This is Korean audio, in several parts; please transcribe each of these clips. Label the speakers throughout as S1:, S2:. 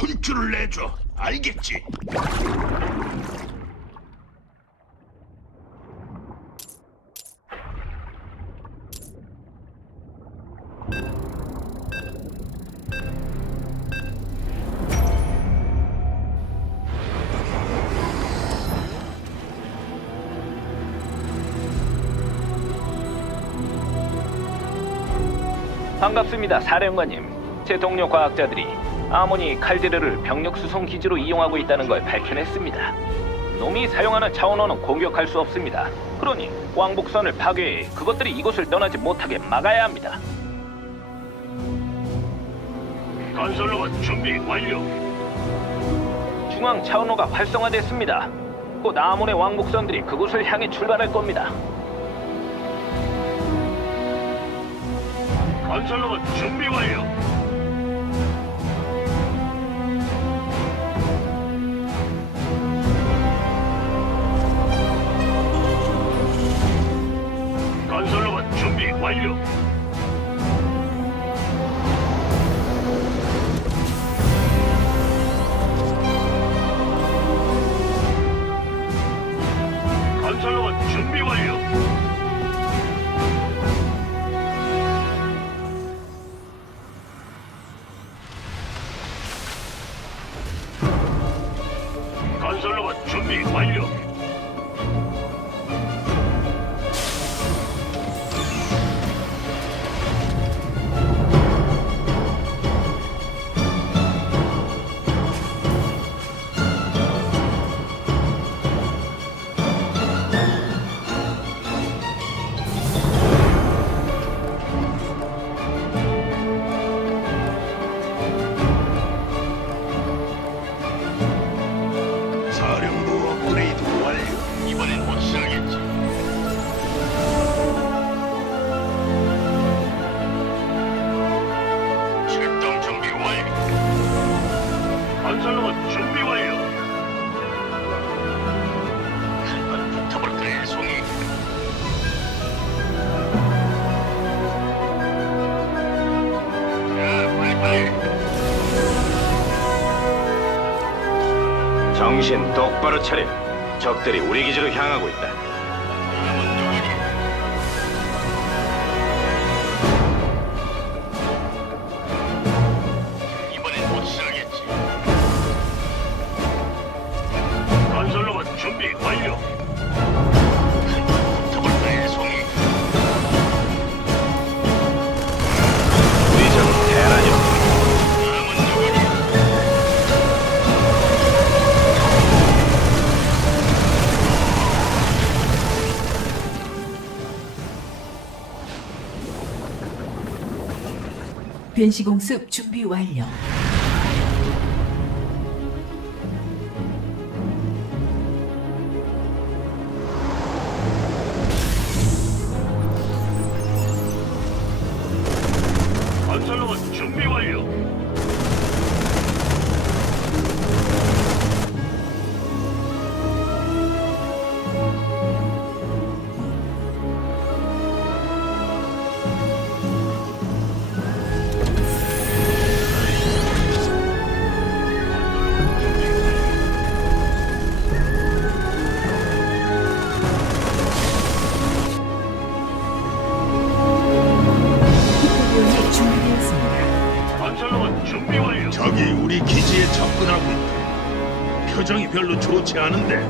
S1: 혼쭐을 내줘. 알겠지?
S2: 반갑습니다, 사령관님. 제 동료 과학자들이 아모니 칼데르를 병력 수송 기지로 이용하고 있다는 걸 밝혀냈습니다. 놈이 사용하는 차원호는 공격할 수 없습니다. 그러니 왕복선을 파괴해 그것들이 이곳을 떠나지 못하게 막아야 합니다.
S1: 건설로봇 준비 완료.
S2: 중앙 차원호가 활성화됐습니다. 곧 아몬의 왕복선들이 그곳을 향해 출발할 겁니다.
S1: 건설로봇 준비 완료. 건설로봇
S3: 정신 똑바로 차려. 적들이 우리 기지로 향하고 있다.
S4: 변시공습 준비 완료.
S1: 건설로봇 준비 완료.
S5: 접근하고 있다. 표정이 별로 좋지 않은데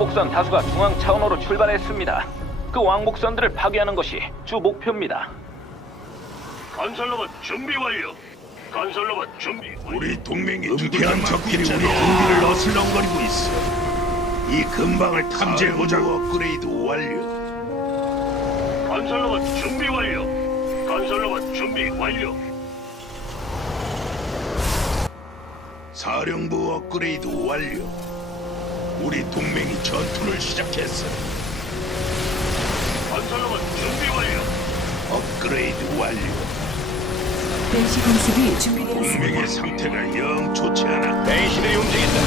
S2: 왕복선 다수가 중앙 차원호로 출발했습니다. 그 왕복선들을 파괴하는 것이 주 목표입니다.
S1: 건설로봇 준비 완료. 건설로봇 준비 완료.
S5: 우리 동맹이 은폐한 적들이 우리 군기를 어슬렁거리고 있어. 이 근방을 탐지해 보자고. 업그레이드 완료.
S1: 건설로봇 준비 완료. 건설로봇 준비 완료.
S5: 사령부 업그레이드 완료. 우리 동맹이 전투를 시작했어.
S1: 건설로봇 준비 완료.
S5: 업그레이드 완료.
S4: 벤시 공습이 준비되었습니다.
S5: 동맹의 상태가 영 좋지 않아.
S3: 베이시들이 움직인다.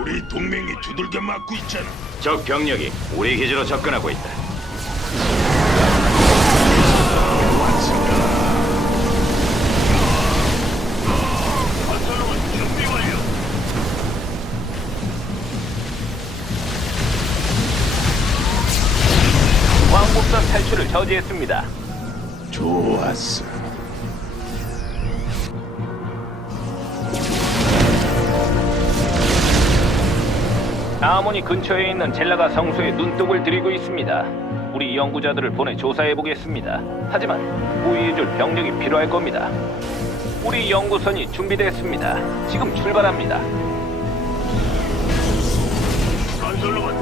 S5: 우리 동맹이 두들겨 맞고 있잖아.
S3: 적 병력이 우리 기지로 접근하고 있다.
S2: 탈출을 저지했습니다.
S5: 좋았어.
S2: 아모니 근처에 있는 젤라가 성소에 눈독을 들이고 있습니다. 우리 연구자들을 보내 조사해 보겠습니다. 하지만 우위해줄 병력이 필요할 겁니다. 우리 연구선이 준비됐습니다. 지금 출발합니다.
S1: 건설로봇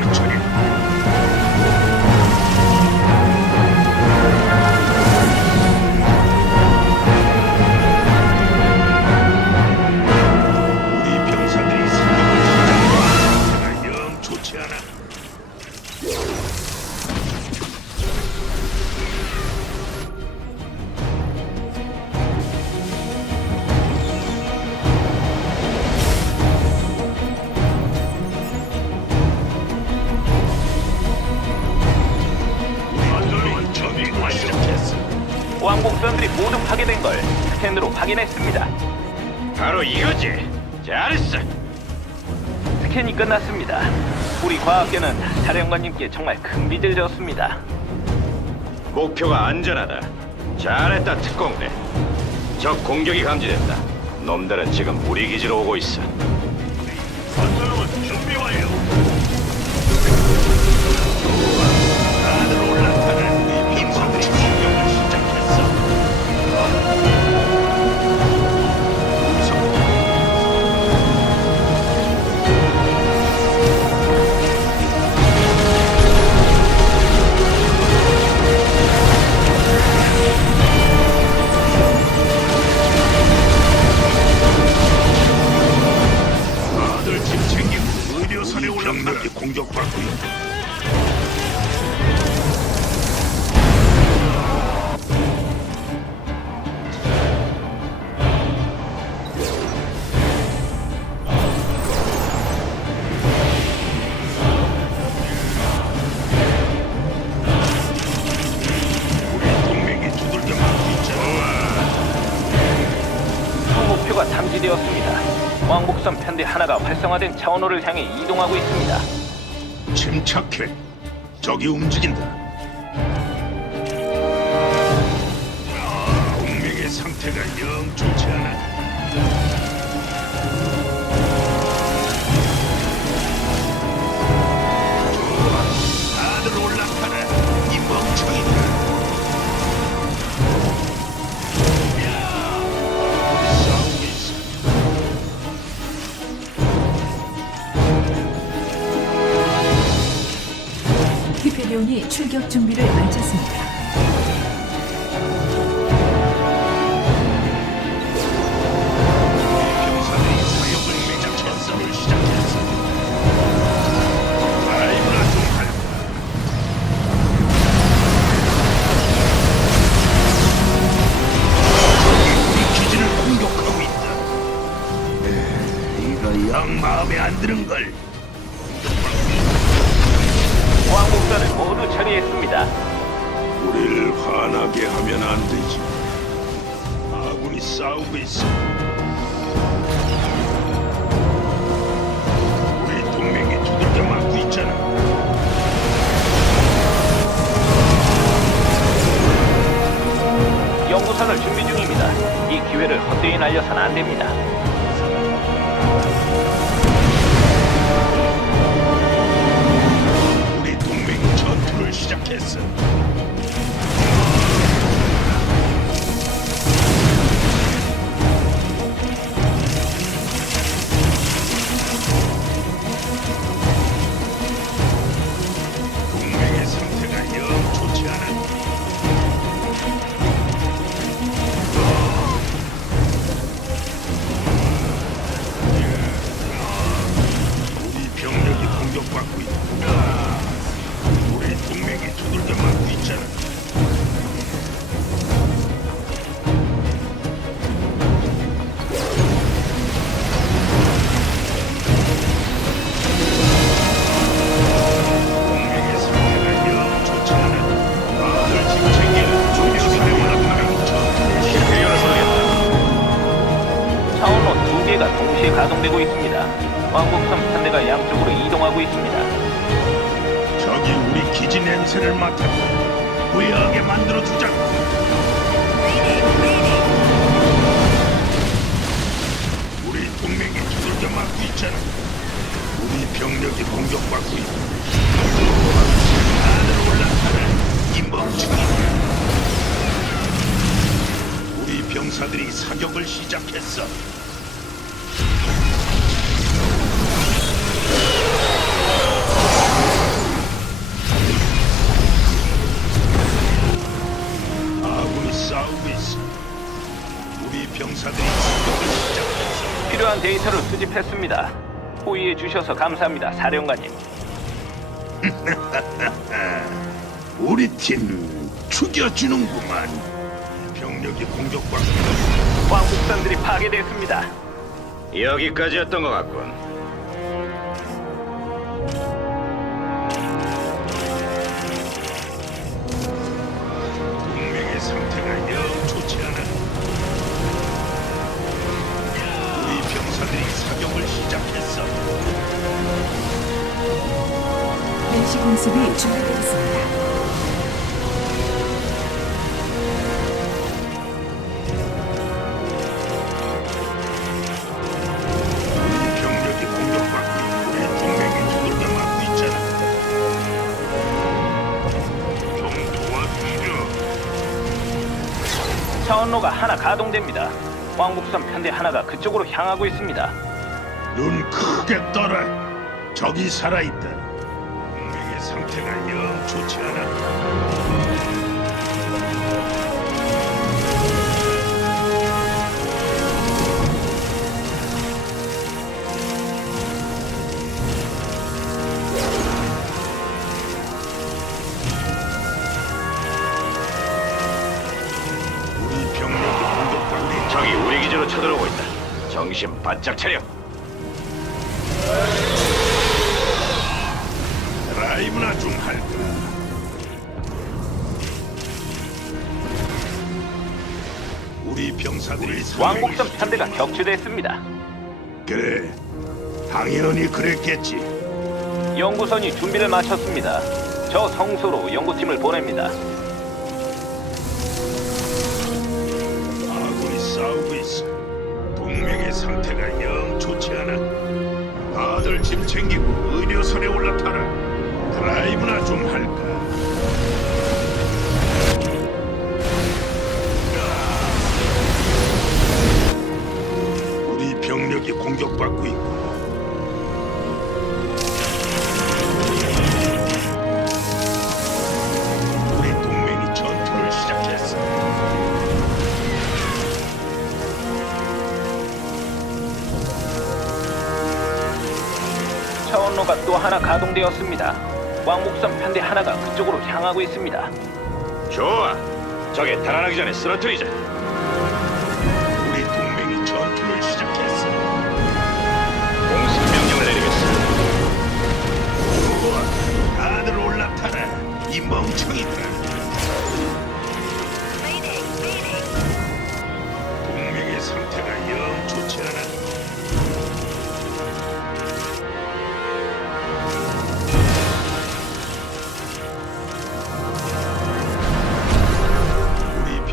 S5: 정신 똑바로
S2: 파괴된 걸 스캔으로 확인했습니다.
S3: 바로 이거지. 잘했어.
S2: 스캔이 끝났습니다. 우리 과학계는 사령관님께 정말 큰 빚을 졌습니다.
S3: 목표가 안전하다. 잘했다 특공대. 적 공격이 감지됐다. 놈들은 지금 우리 기지로 오고 있어.
S2: 하나가 활성화된 차원호를 향해 이동하고 있습니다.
S5: 침착해. 적이 움직인다. 동맹의 상태가 영 좋지 않아.
S4: 출격 준비를 마쳤습니다.
S2: 중입니다. 이 기회를 헛되이 날려선 안 됩니다.
S5: 우리 동맹이 전투를 시작했어. 냄새를 맡았다. 후회하게 만들어 주자. 우리 동맹이 두들겨 맞고 있잖아. 우리 병력이 공격받고 있다. 하늘 올라타라 이 멍청이. 우리 병사들이 사격을 시작했어. 싸우고 있어. 우리 병사들이 사격을 시작했어.
S2: 필요한 데이터를 수집했습니다. 호의해 주셔서 감사합니다, 사령관님.
S5: 우리 팀 죽여주는구만. 병력이 공격받고 있다.
S2: 왕복선들이 파괴됐습니다.
S3: 여기까지였던 것 같군.
S4: 공습이 준비되었습니다.
S5: 우리 병력이 공격받고 있고 우리 동맹이 두들겨 맞고 있잖아. 좀 도와주시죠.
S2: 차원로가 하나 가동됩니다. 왕복선 편대 하나가 그쪽으로 향하고 있습니다.
S5: 눈 크게 떠라. 적이 살아있다. 상태가 영 좋지 있다.
S3: 적이 우리 기지로 쳐들어오고 있다. 정신 바짝 차려.
S5: 우리 병사들이
S2: 왕복선 편대가. 격추됐습니다.
S5: 그래, 당연히 그랬겠지.
S2: 연구선이 준비를 마쳤습니다. 저 성소로 연구팀을 보냅니다.
S5: 아군이 싸우고 있어. 동맹의 상태가 영 좋지 않아. 다들 짐 챙기고 의료선에 올라타라. 드라이브나 좀 할까? 병력이 공격받고 있고 우리 동맹이 전투를 시작했어.
S2: 차원로가 또 하나 가동되었습니다. 왕목선 편대 하나가 그쪽으로 향하고 있습니다.
S3: 좋아. 적에 달아나기 전에 쓰러뜨리자.
S5: 멍청이들아. 동맹의 상태가 영 좋지 않아.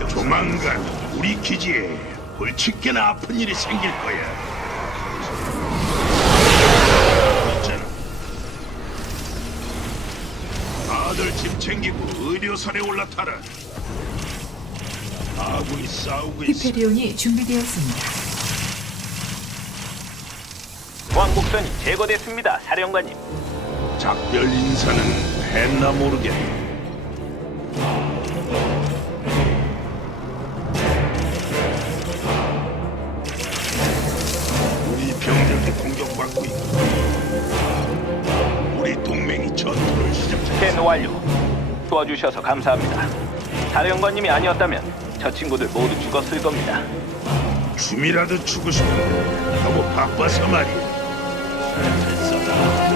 S5: 조만간 우리 기지에 골칫게나 아픈 일이 생길 거야. 의료선에 올라타라. 아군이 싸우고 있어.
S4: 히페리온이 준비되었습니다.
S2: 왕복선이 제거됐습니다. 사령관님.
S5: 작별 인사는 했나 모르겠네. 우리 병력이 공격받고 있고 우리 동맹이 전투를 시작했어.
S2: 스캔 완료. 도와주셔서 감사합니다. 사령관님이 아니었다면 저 친구들 모두 죽었을 겁니다.
S5: 춤이라도 추고 싶은데 너무 바빠서 말이야. 됐어.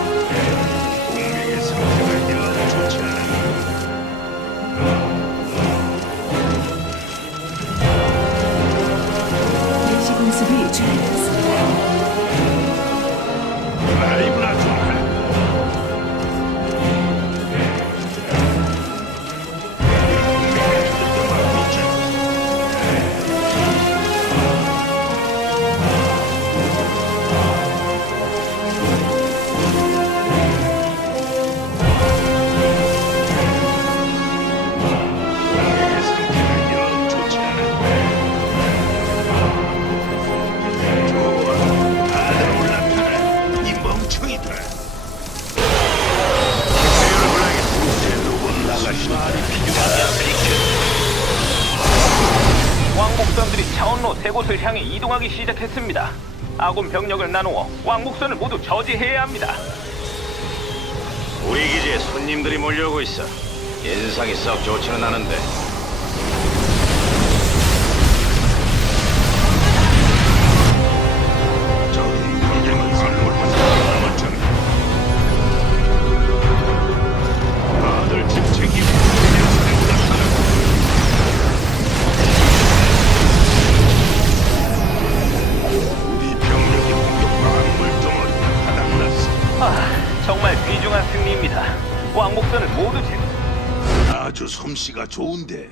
S2: 이동하기 시작했습니다. 아군 병력을 나누어 왕복선을 모두 저지해야 합니다.
S3: 우리 기지에 손님들이 몰려오고 있어. 인상이 썩 좋지는 않은데.
S5: 솜씨가 좋은데